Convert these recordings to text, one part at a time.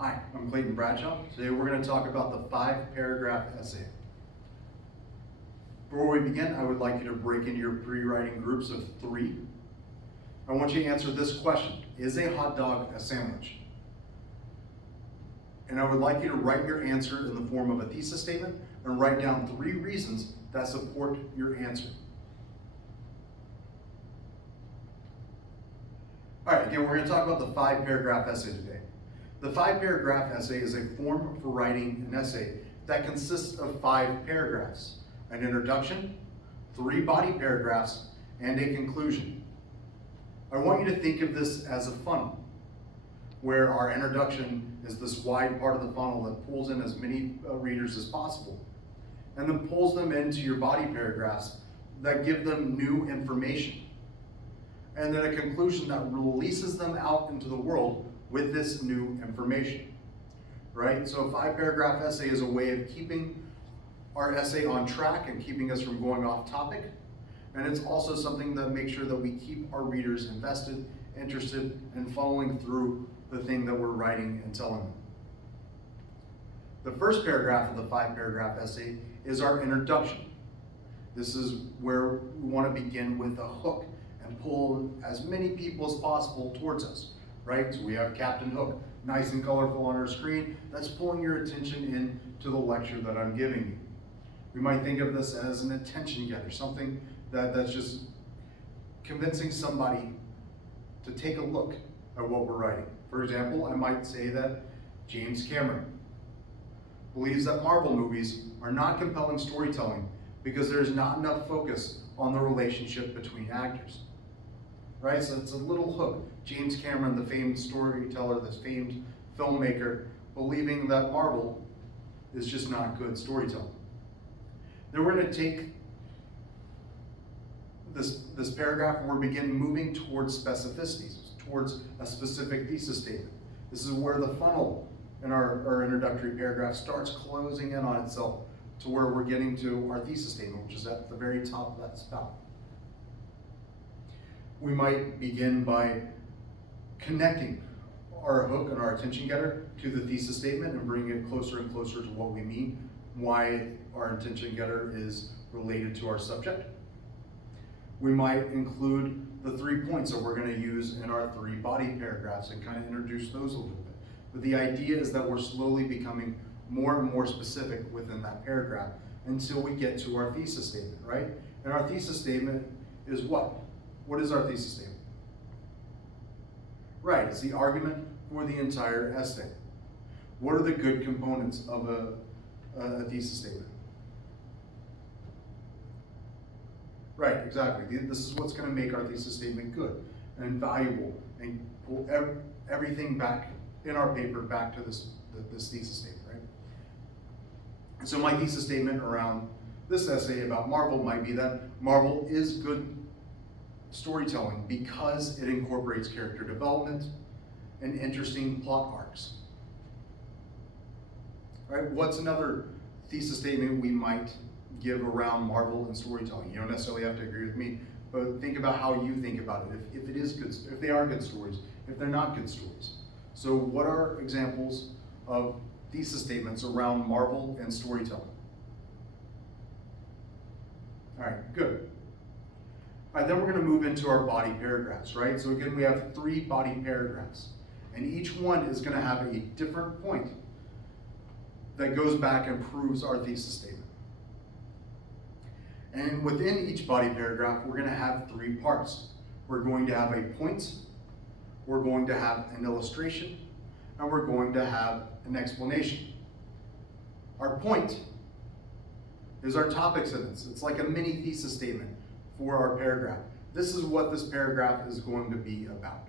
Hi, I'm Clayton Bradshaw. Today we're going to talk about the 5-paragraph essay. Before we begin, I would like you to break into your pre-writing groups of 3. I want you to answer this question: is a hot dog a sandwich? And I would like you to write your answer in the form of a thesis statement and write down 3 reasons that support your answer. All right, again, we're going to talk about the 5-paragraph essay today. The 5-paragraph essay is a form for writing an essay that consists of 5 paragraphs: an introduction, 3 body paragraphs, and a conclusion. I want you to think of this as a funnel, where our introduction is this wide part of the funnel that pulls in as many readers as possible, and then pulls them into your body paragraphs that give them new information, and then a conclusion that releases them out into the world with this new information, right? So a 5-paragraph essay is a way of keeping our essay on track and keeping us from going off topic. And it's also something that makes sure that we keep our readers invested, interested, and following through the thing that we're writing and telling them. The first paragraph of the 5-paragraph essay is our introduction. This is where we want to begin with a hook and pull as many people as possible towards us, right? So we have Captain Hook, nice and colorful on our screen. That's pulling your attention in to the lecture that I'm giving you. We might think of this as an attention getter, something that's just convincing somebody to take a look at what we're writing. For example, I might say that James Cameron believes that Marvel movies are not compelling storytelling because there's not enough focus on the relationship between actors, right? So it's a little hook. James Cameron, the famed storyteller, this famed filmmaker, believing that Marvel is just not good storytelling. Then we're going to take this paragraph and we'll begin moving towards specificities, towards a specific thesis statement. This is where the funnel in our introductory paragraph starts closing in on itself to where we're getting to our thesis statement, which is at the very top of that spout. We might begin by connecting our hook and our attention getter to the thesis statement and bringing it closer and closer to what we mean, why our attention getter is related to our subject. We might include the 3 points that we're going to use in our 3 body paragraphs and kind of introduce those a little bit. But the idea is that we're slowly becoming more and more specific within that paragraph until we get to our thesis statement, right? And our thesis statement is what? What is our thesis statement? Right, it's the argument for the entire essay. What are the good components of a thesis statement? Right, exactly. This is what's going to make our thesis statement good and valuable and pull everything back in our paper back to this thesis statement, right? And so my thesis statement around this essay about Marvel might be that Marvel is good storytelling because it incorporates character development and interesting plot arcs. Right? What's another thesis statement we might give around Marvel and storytelling? You don't necessarily have to agree with me, but think about how you think about it. If it is good, if they are good stories, if they're not good stories. So what are examples of thesis statements around Marvel and storytelling? All right, good. All right, then we're going to move into our body paragraphs, right? So again, we have 3 body paragraphs, and each one is going to have a different point that goes back and proves our thesis statement. And within each body paragraph, we're going to have 3 parts. We're going to have a point, we're going to have an illustration, and we're going to have an explanation. Our point is our topic sentence. It's like a mini thesis statement for our paragraph. This is what this paragraph is going to be about.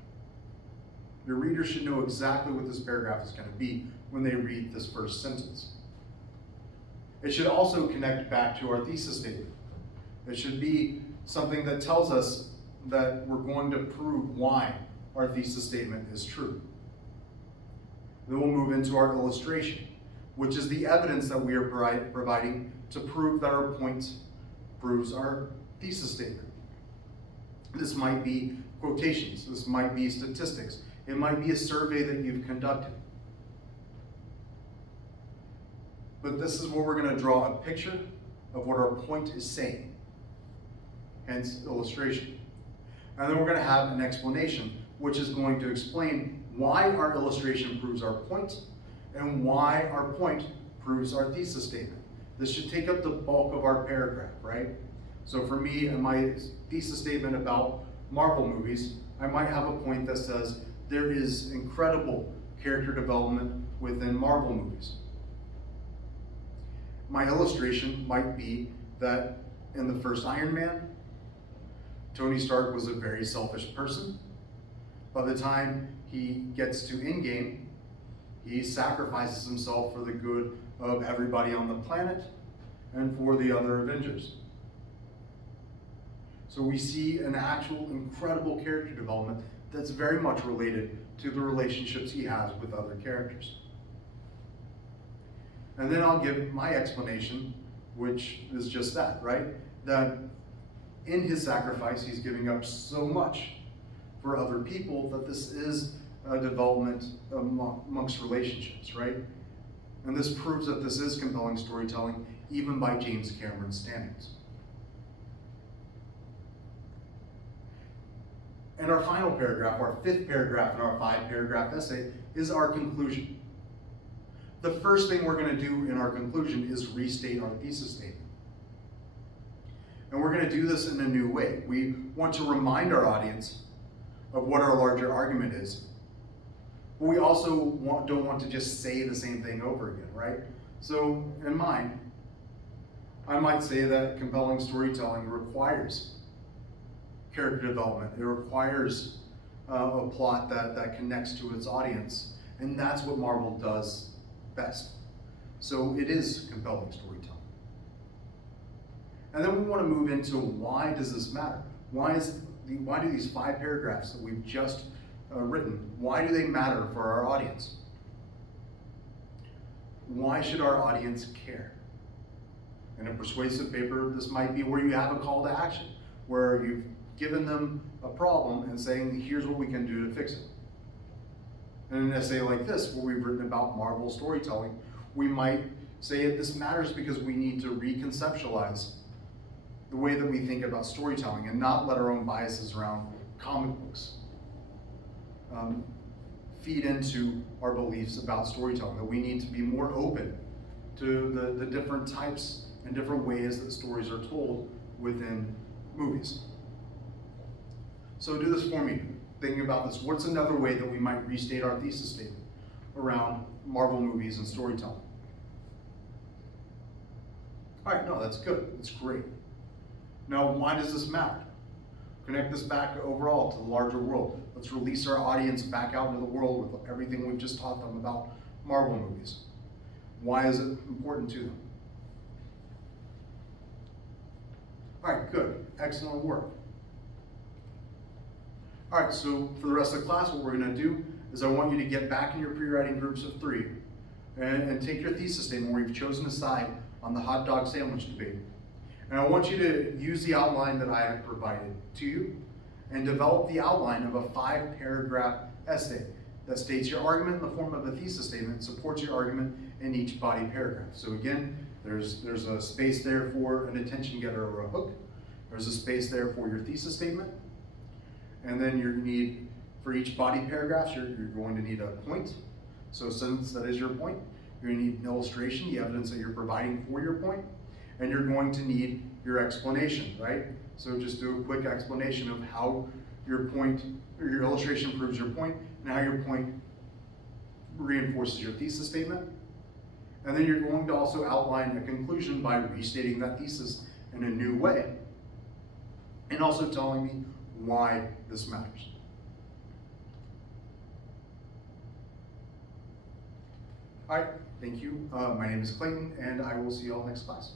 Your reader should know exactly what this paragraph is going to be when they read this first sentence. It should also connect back to our thesis statement. It should be something that tells us that we're going to prove why our thesis statement is true. Then we'll move into our illustration, which is the evidence that we are providing to prove that our point proves our thesis statement. This might be quotations, this might be statistics, it might be a survey that you've conducted. but this is where we're going to draw a picture of what our point is saying, hence illustration. And then we're going to have an explanation, which is going to explain why our illustration proves our point and why our point proves our thesis statement. This should take up the bulk of our paragraph, right? So for me, in my thesis statement about Marvel movies, I might have a point that says there is incredible character development within Marvel movies. My illustration might be that in the first Iron Man, Tony Stark was a very selfish person. By the time he gets to Endgame, he sacrifices himself for the good of everybody on the planet and for the other Avengers. So we see an actual incredible character development that's very much related to the relationships he has with other characters. And then I'll give my explanation, which is just that, right? That in his sacrifice, he's giving up so much for other people that this is a development amongst relationships, right? And this proves that this is compelling storytelling, even by James Cameron's standards. And our final paragraph, our fifth paragraph in our 5-paragraph essay, is our conclusion. The first thing we're going to do in our conclusion is restate our thesis statement. And we're going to do this in a new way. We want to remind our audience of what our larger argument is. But we also don't want to just say the same thing over again, right? So in mine, I might say that compelling storytelling requires character development. It requires a plot that connects to its audience. And that's what Marvel does best. So it is compelling storytelling. And then we want to move into why does this matter? Why do these 5 paragraphs that we've just written, why do they matter for our audience? Why should our audience care? In a persuasive paper, this might be where you have a call to action, where you've given them a problem and saying, here's what we can do to fix it. In an essay like this, where we've written about Marvel storytelling, we might say this matters because we need to reconceptualize the way that we think about storytelling and not let our own biases around comic books feed into our beliefs about storytelling, that we need to be more open to the different types and different ways that stories are told within movies. So do this for me, thinking about this. What's another way that we might restate our thesis statement around Marvel movies and storytelling? All right, no, that's good, that's great. Now, why does this matter? Connect this back overall to the larger world. Let's release our audience back out into the world with everything we've just taught them about Marvel movies. Why is it important to them? All right, good, excellent work. All right, so for the rest of the class, what we're gonna do is I want you to get back in your pre-writing groups of 3 and take your thesis statement where you've chosen a side on the hot dog sandwich debate. And I want you to use the outline that I have provided to you and develop the outline of a 5-paragraph essay that states your argument in the form of a thesis statement, supports your argument in each body paragraph. So again, there's a space there for an attention getter or a hook. There's a space there for your thesis statement. And then you need, for each body paragraph, you're going to need a point. So since that is your point, you're going to need an illustration, the evidence that you're providing for your point. And you're going to need your explanation, right? So just do a quick explanation of how your point, or your illustration proves your point, and how your point reinforces your thesis statement. And then you're going to also outline a conclusion by restating that thesis in a new way, and also telling me why this matters. All right, thank you. My name is Clayton, and I will see you all next class.